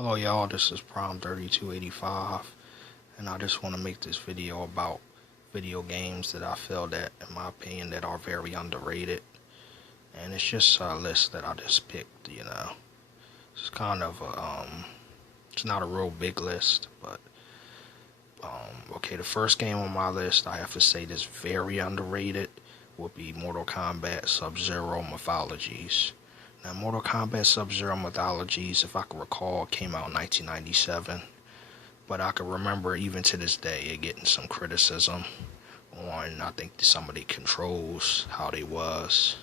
Hello y'all, this is Prom3285 and I just want to make this video about video games that I feel that, in my opinion, that are very underrated. And it's just a list that I just picked. It's kind of it's not a real big list, but okay, the first game on my list I have to say that's very underrated would be Mortal Kombat Sub-Zero Mythologies. Now, Mortal Kombat Sub-Zero Mythologies, if I can recall, came out in 1997, but I can remember even to this day it getting some criticism on, I think, some of the controls, how they was.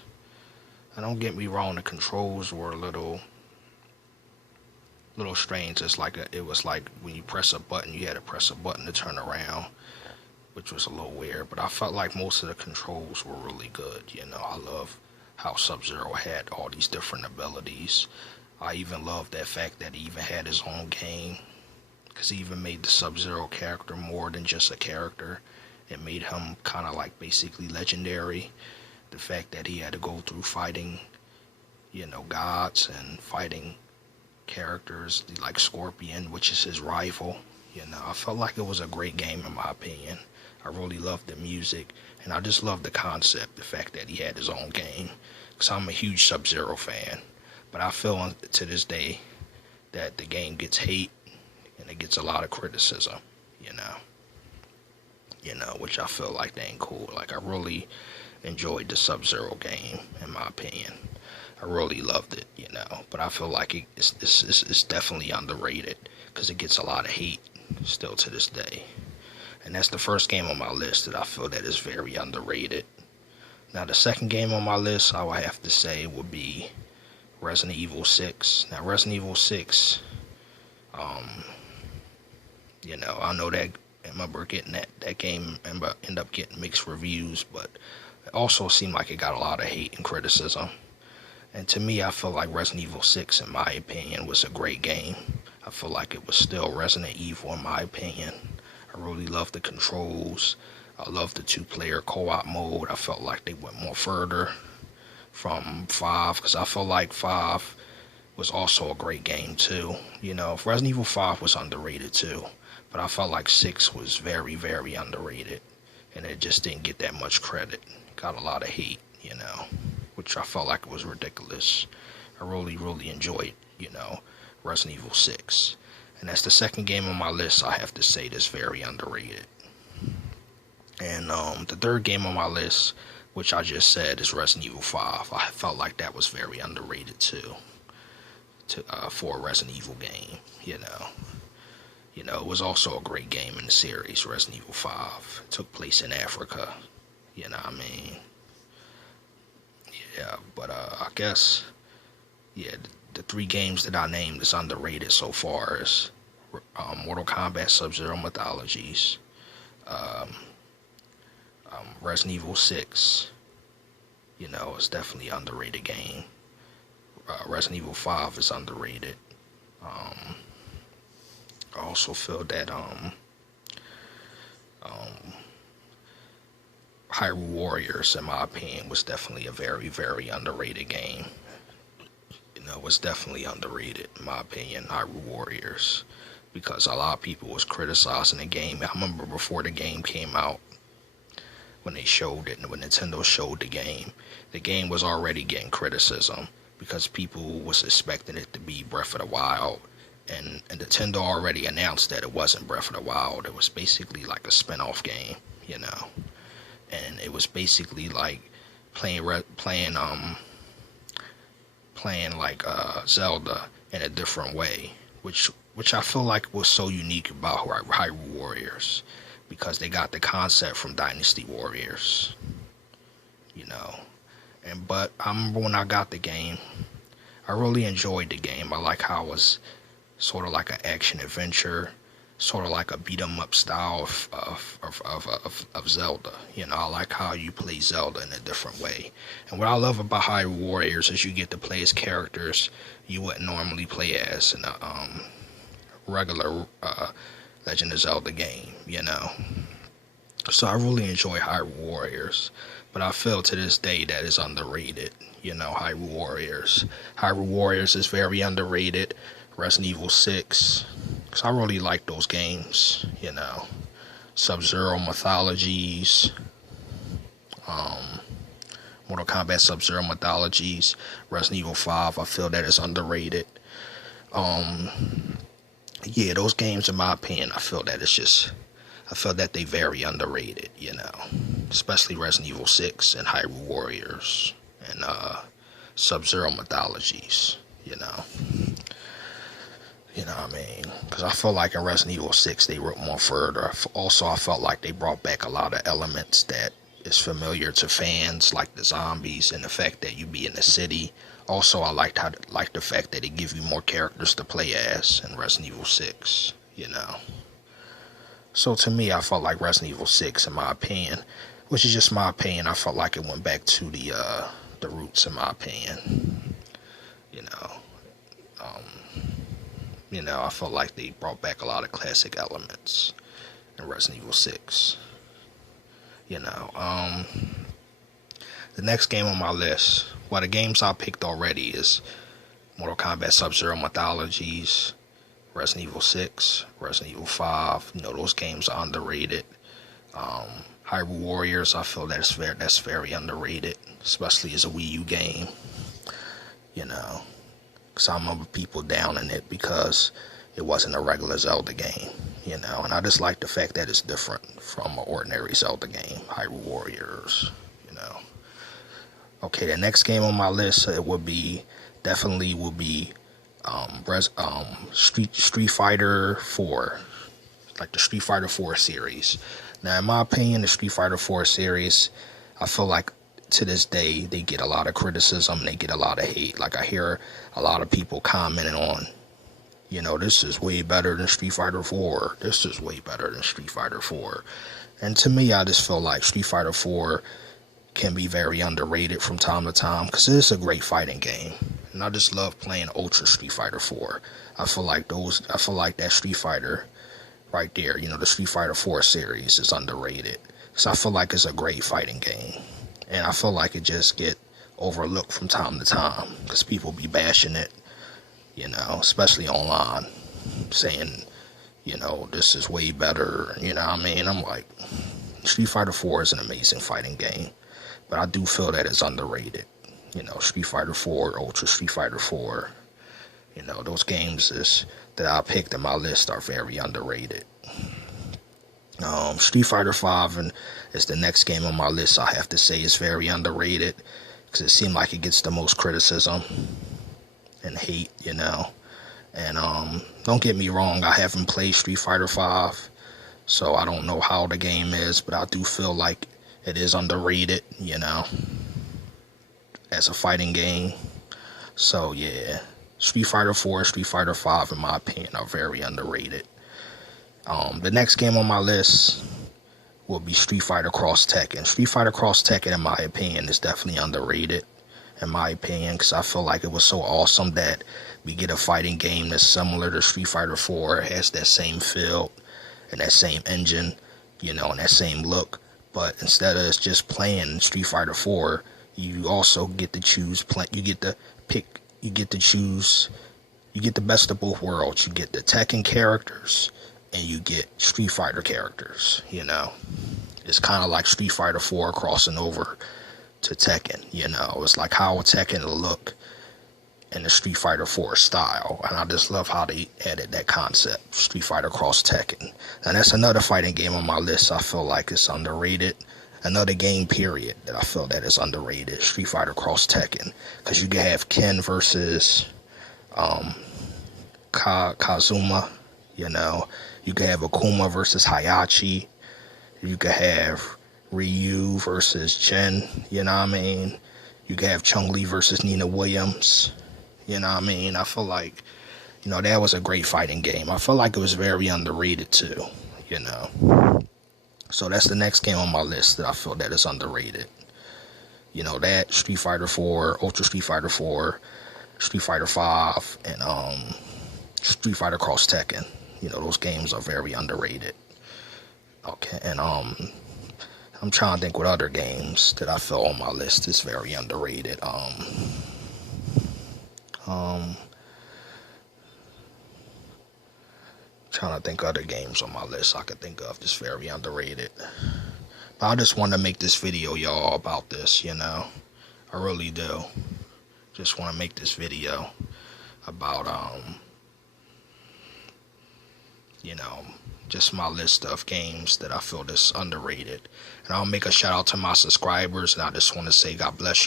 And don't get me wrong, the controls were a little strange. It was like when you press a button, you had to press a button to turn around, which was a little weird, but I felt like most of the controls were really good. I love how Sub-Zero had all these different abilities. I even love that fact that he even had his own game, because he even made the Sub-Zero character more than just a character. It made him kind of like basically legendary. The fact that he had to go through fighting, gods and fighting characters like Scorpion, which is his rival. I felt like it was a great game in my opinion. I really loved the music, and I just loved the concept, the fact that he had his own game, because I'm a huge Sub-Zero fan. But I feel to this day that the game gets hate, and it gets a lot of criticism, which I feel like they ain't cool. Like, I really enjoyed the Sub-Zero game, in my opinion. I really loved it, but I feel like it's definitely underrated, because it gets a lot of hate still to this day. And that's the first game on my list that I feel that is very underrated. Now, the second game on my list, I would have to say, would be Resident Evil 6. Now, Resident Evil 6, I know that I remember getting that game end up getting mixed reviews, but it also seemed like it got a lot of hate and criticism. And to me, I feel like Resident Evil 6, in my opinion, was a great game. I feel like it was still Resident Evil, in my opinion. I really love the controls. I love the two-player co-op mode. I felt like they went more further from 5, because I feel like 5 was also a great game too. Resident Evil 5 was underrated too, but I felt like 6 was very, very underrated, and it just didn't get that much credit. It got a lot of hate, which I felt like it was ridiculous. I really, really enjoyed, Resident Evil 6. And that's the second game on my list I have to say that's very underrated. And the third game on my list, which I just said, is Resident Evil 5. I felt like that was very underrated too, for a Resident Evil game. It was also a great game in the series, Resident Evil 5. It took place in Africa. Yeah, but I guess, the three games that I named is underrated so far is Mortal Kombat Sub-Zero Mythologies, Resident Evil 6, it's definitely an underrated game. Resident Evil 5 is underrated. I also feel that Hyrule Warriors, in my opinion, was definitely a very, very underrated game. Was definitely underrated, in my opinion, Hyrule Warriors, because a lot of people was criticizing the game. I remember before the game came out, when they showed it, and when Nintendo showed the game was already getting criticism, because people was expecting it to be Breath of the Wild, and Nintendo already announced that it wasn't Breath of the Wild. It was basically like a spin-off game, and it was basically like playing like Zelda in a different way, which I feel like was so unique about Hyrule Warriors, because they got the concept from Dynasty Warriors, but I remember when I got the game, I really enjoyed the game. I like how it was sort of like an action adventure, sort of like a beat 'em up style of Zelda. I like how you play Zelda in a different way. And what I love about Hyrule Warriors is you get to play as characters you wouldn't normally play as in a regular Legend of Zelda game. So I really enjoy Hyrule Warriors, but I feel to this day that is underrated. Hyrule Warriors. Hyrule Warriors is very underrated. Resident Evil 6, because I really like those games, Sub-Zero Mythologies, Mortal Kombat Sub-Zero Mythologies, Resident Evil 5, I feel that is underrated. Yeah, those games, in my opinion, I feel that they very underrated, especially Resident Evil 6 and Hyrule Warriors and Sub-Zero Mythologies, what I mean? Because I feel like in Resident Evil 6 they went more further. Also, I felt like they brought back a lot of elements that is familiar to fans, like the zombies and the fact that you be in the city. Also, I liked the fact that it give you more characters to play as in Resident Evil 6, So to me, I felt like Resident Evil 6, in my opinion, which is just my opinion, I felt like it went back to the roots, in my opinion. I felt like they brought back a lot of classic elements in Resident Evil 6. The next game on my list, well, the games I picked already is Mortal Kombat Sub-Zero Mythologies, Resident Evil 6, Resident Evil 5. Those games are underrated. Hyrule Warriors, I feel that's very underrated, especially as a Wii U game. Because I remember people downing it because it wasn't a regular Zelda game, and I just like the fact that it's different from an ordinary Zelda game, Hyrule Warriors, Okay, the next game on my list, it would be Street Fighter 4, like the Street Fighter 4 series. Now, in my opinion, the Street Fighter 4 series, I feel like to this day they get a lot of criticism, they get a lot of hate. Like, I hear a lot of people commenting on, this is way better than Street Fighter 4. This is way better than Street Fighter 4. And to me, I just feel like Street Fighter 4 can be very underrated from time to time because it's a great fighting game. And I just love playing Ultra Street Fighter 4. I feel like that Street Fighter right there, the Street Fighter 4 series is underrated. Because I feel like it's a great fighting game. And I feel like it just get overlooked from time to time because people be bashing it, especially online, saying, this is way better, I'm like, Street Fighter 4 is an amazing fighting game, but I do feel that it's underrated. Street Fighter 4, Ultra Street Fighter 4, those games that I picked in my list are very underrated. Street Fighter 5 is the next game on my list. I have to say it's very underrated because it seemed like it gets the most criticism and hate, And don't get me wrong, I haven't played Street Fighter 5, so I don't know how the game is, but I do feel like it is underrated, as a fighting game. So yeah, Street Fighter 4 and Street Fighter 5, in my opinion, are very underrated. The next game on my list will be Street Fighter Cross Tekken. Street Fighter Cross Tekken, in my opinion, is definitely underrated, in my opinion, because I feel like it was so awesome that we get a fighting game that's similar to Street Fighter 4. It has that same feel and that same engine, and that same look. But instead of just playing Street Fighter 4, you also get to choose, you get to choose, you get the best of both worlds. You get the Tekken characters, and you get Street Fighter characters, It's kind of like Street Fighter 4 crossing over to Tekken, It's like how a Tekken will look in the Street Fighter 4 style. And I just love how they added that concept, Street Fighter Cross Tekken. And that's another fighting game on my list I feel like it's underrated. Another game, period, that I feel that is underrated, Street Fighter Cross Tekken. Because you can have Ken versus Kazuma, You can have Akuma versus Hayachi. You can have Ryu versus Chen, You can have Chun-Li versus Nina Williams, I feel like, that was a great fighting game. I feel like it was very underrated too, So that's the next game on my list that I feel that is underrated. That, Street Fighter 4, Ultra Street Fighter 4, Street Fighter 5, and Street Fighter Cross Tekken. Those games are very underrated. Okay, and I'm trying to think what other games that I feel on my list is very underrated. Trying to think of other games on my list I could think of that's very underrated. But I just want to make this video, y'all, about this, you know. I really do. Just want to make this video about, you know, just my list of games that I feel that's underrated. And I'll make a shout out to my subscribers, and I just want to say God bless you.